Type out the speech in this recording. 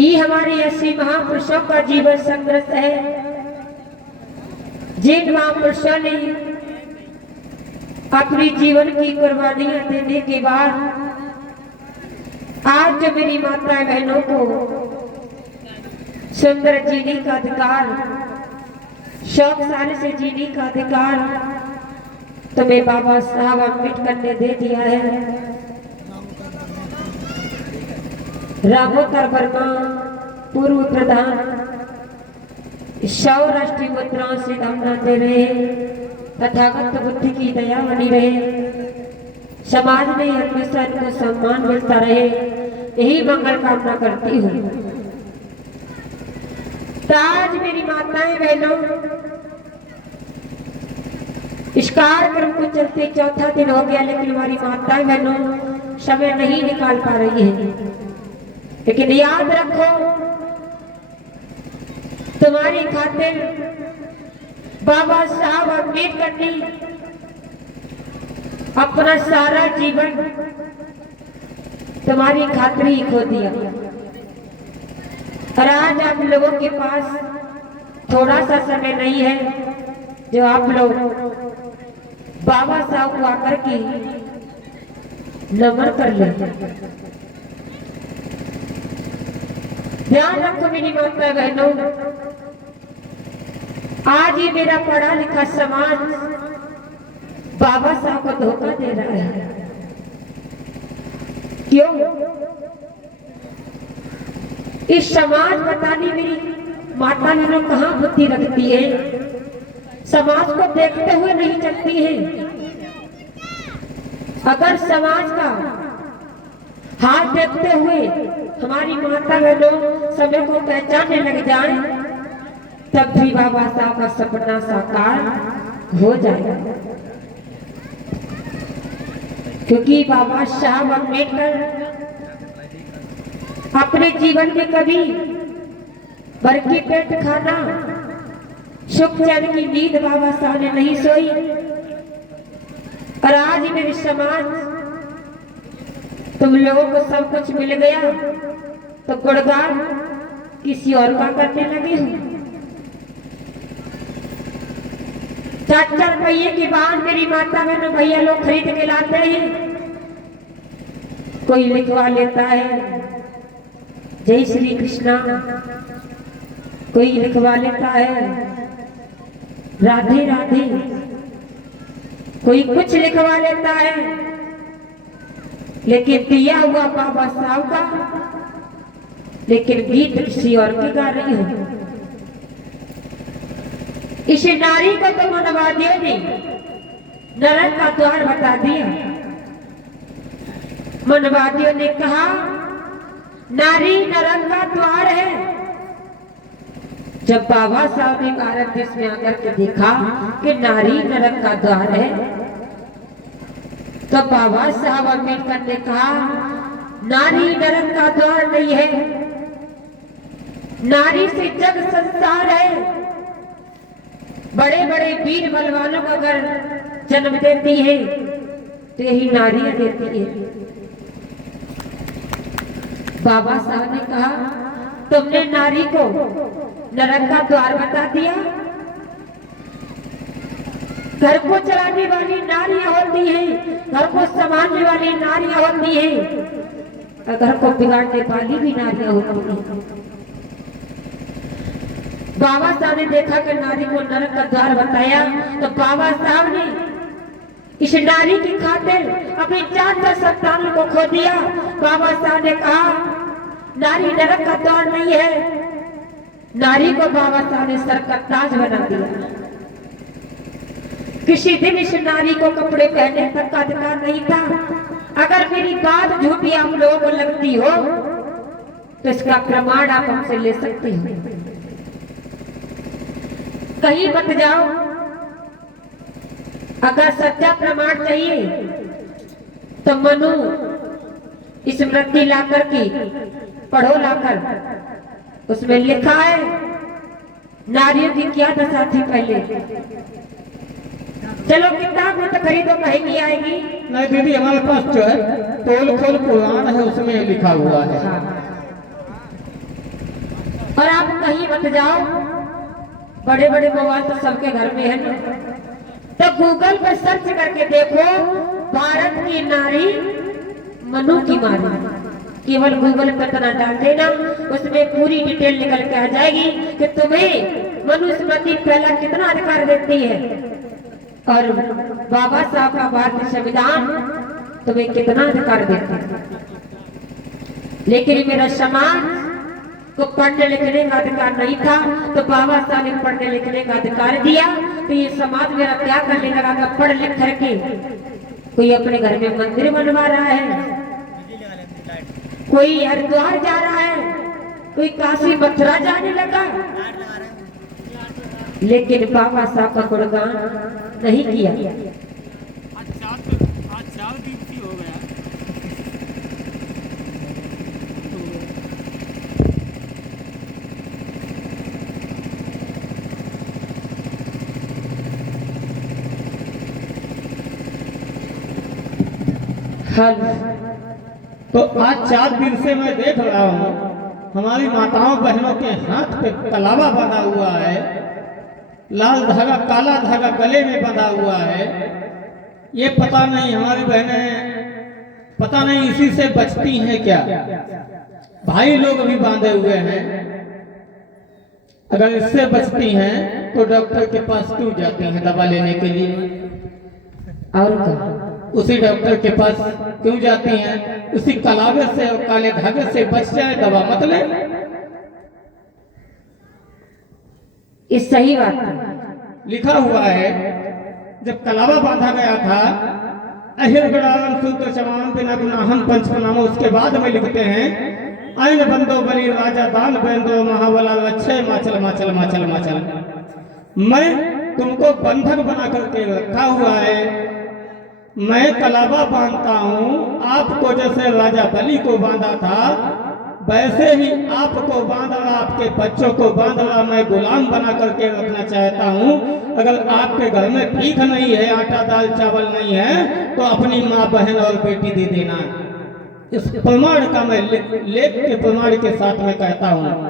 ये हमारे 80 महापुरुषों का जीवन संघर्ष है। जिन महापुरुषों ने अपनी जीवन की कुर्बानियां देने के बाद आज जो मेरी माता बहनों को सुंदर जीने का अधिकार, शौकशाली से जीने का अधिकार तुम्हें बाबा साहब अम्बेडकर ने दे दिया है। रामोतर वर्मा पूर्व प्रधान 100 राष्ट्रीय मुद्राओं से दान दे रहे, तथागत बुद्धि की दया बनी रहे, समाज में हमेशा इनको सम्मान मिलता रहे, यही मंगल कामना करती हूँ। तो आज मेरी माताएं बहनों, इस कार्यक्रम को चलते चौथा दिन हो गया, लेकिन हमारी माताएं बहनों समय नहीं निकाल पा रही है। लेकिन याद रखो, तुम्हारी खातिर बाबा साहब अम्बेडकर ने अपना सारा जीवन तुम्हारी खातिर ही खो दिया। और आज आप लोगों के पास थोड़ा सा समय नहीं है जो आप लोग बाबा साहब को आकर के नमन कर ले। ध्यान रखो मेरी माता बहनों, आज ये मेरा पढ़ा लिखा समाज बाबा साहब को धोखा दे रहा है। क्यों? इस समाज बताने मेरी माता बहनों कहाँ बुद्धि रखती है, समाज को देखते हुए नहीं चलती है। अगर समाज का हाथ देखते हुए हमारी माता बहनों समय को पहचानने लग जाए, तब भी बाबा साहब का सपना साकार हो जाएगा। क्योंकि बाबा साहब अम्बेडकर अपने जीवन में कभी भर के पेट खाना, सुख चैन की नींद बाबा साहब ने नहीं सोई। और आज मेरे समाज तुम लोगों को सब कुछ मिल गया तो गुणगान किसी और का करने लगे हो। 4-4 पहिए की बात मेरी माता बहनों भैया लोग खरीद के लाते हैं। कोई लिखवा लेता है जय श्री कृष्णा, कोई लिखवा लेता है राधे राधे, कोई कुछ लिखवा लेता है। लेकिन दिया हुआ बाबा साहब का, लेकिन गीत किसी और की गा रही हो। इस नारी को तो मनवादियों ने नरक का द्वार बता दिया। मनवादियों ने कहा नारी नरक का द्वार है। जब बाबा साहब ने भारत देश में आकर के देखा कि नारी नरक का द्वार है, तो बाबा साहब अम्बेडकर ने कहा नारी नरक का द्वार नहीं है, नारी से जग संसार है। बड़े बड़े वीर बलवानों को अगर जन्म देती है तो यही नारियां देती है। बाबा साहब ने कहा तुमने नारी को नरक का द्वार बता दिया। घर को चलाने वाली नारियां होती हैं, घर को संभालने वाली नारियां होती हैं, घर को बिगाड़ने वाली भी नारियां होती हैं। बाबा साहब ने देखा कि नारी को नरक का द्वार बताया, तो बाबा साहब ने इस नारी की खातिर अपनी 4 संतानों को खो दिया। बाबा साहब ने कहा नारी नरक का द्वार नहीं है। नारी को बाबा साहब ने सर का ताज बना दिया। किसी दिन इस नारी को कपड़े पहनने तक का अधिकार नहीं था। अगर मेरी बात झूठी आप लोगों को लगती हो तो इसका प्रमाण आप हमसे ले सकते हो। कहीं मत जाओ, अगर सच्चा प्रमाण चाहिए तो मनु स्मृति लाकर की पढ़ो लाकर, उसमें लिखा है नारियों की क्या दशा थी पहले। चलो किताब में तो खरीदो, महंगी आएगी। नहीं दीदी, हमारे पास जो है तोल खोल पुराण है, उसमें लिखा हुआ है। और आप कहीं मत जाओ, बड़े बड़े मोबाइल तो सबके घर में है ना, तो गूगल पर सर्च करके देखो भारत की नारी मनु की मारी, केवल गूगल पर इतना डाल देना, उसमें पूरी डिटेल निकल के आ जाएगी कि तुम्हें मनुस्मृति पहला कितना अधिकार देती है और बाबा साहब का भारतीय संविधान तुम्हें कितना अधिकार देता है। लेकिन मेरा समाज को पढ़ने लिखने का अधिकार नहीं था, तो बाबा साहब ने पढ़ने लिखने का अधिकार दिया, तो ये समाज मेरा क्या करने लगा कि पढ़ लिख करके कोई अपने घर में मंदिर बनवा रहा है, कोई हरिद्वार जा रहा है, कोई काशी मथुरा जाने लगा, लेकिन बाबा साहब का गुणगान नहीं किया। तो आज 4 दिन से मैं देख रहा हूँ हमारी माताओं बहनों के हाथ पे कलावा बंधा हुआ है, लाल धागा काला धागा गले में बंधा हुआ है। ये पता नहीं हमारी बहनें पता नहीं इसी से बचती हैं क्या। भाई लोग भी बांधे हुए हैं, अगर इससे बचती हैं तो डॉक्टर के पास क्यों जाती हैं दवा लेने के लिए, और क्या उसी डॉक्टर के पास क्यों जाती हैं, उसी कलावे से और काले धागे से बच जाए दवा मत ले। इस सही बात है, लिखा हुआ है जब कलावा बांधा गया था अहिर्गणालम सूत्र चमान बिना गुनाहन पंचनामा, उसके बाद में लिखते हैं आइन बंदो बली राजा दान बंदो महाबला लच्छे माचल माचल माचल माचल। मैं तुमको बंधक बना करके रखा हुआ है, मैं कलावा बांधता हूँ, आपको जैसे राजा बलि को बांधा था वैसे ही आपको बांध रहा, आपके बच्चों को बांध रहा, मैं गुलाम बना करके रखना चाहता हूँ। अगर आपके घर में भीख नहीं है, आटा दाल चावल नहीं है, तो अपनी माँ बहन और बेटी दे देना। इस प्रमाण का मैं लेख के प्रमाण के साथ में कहता हूँ।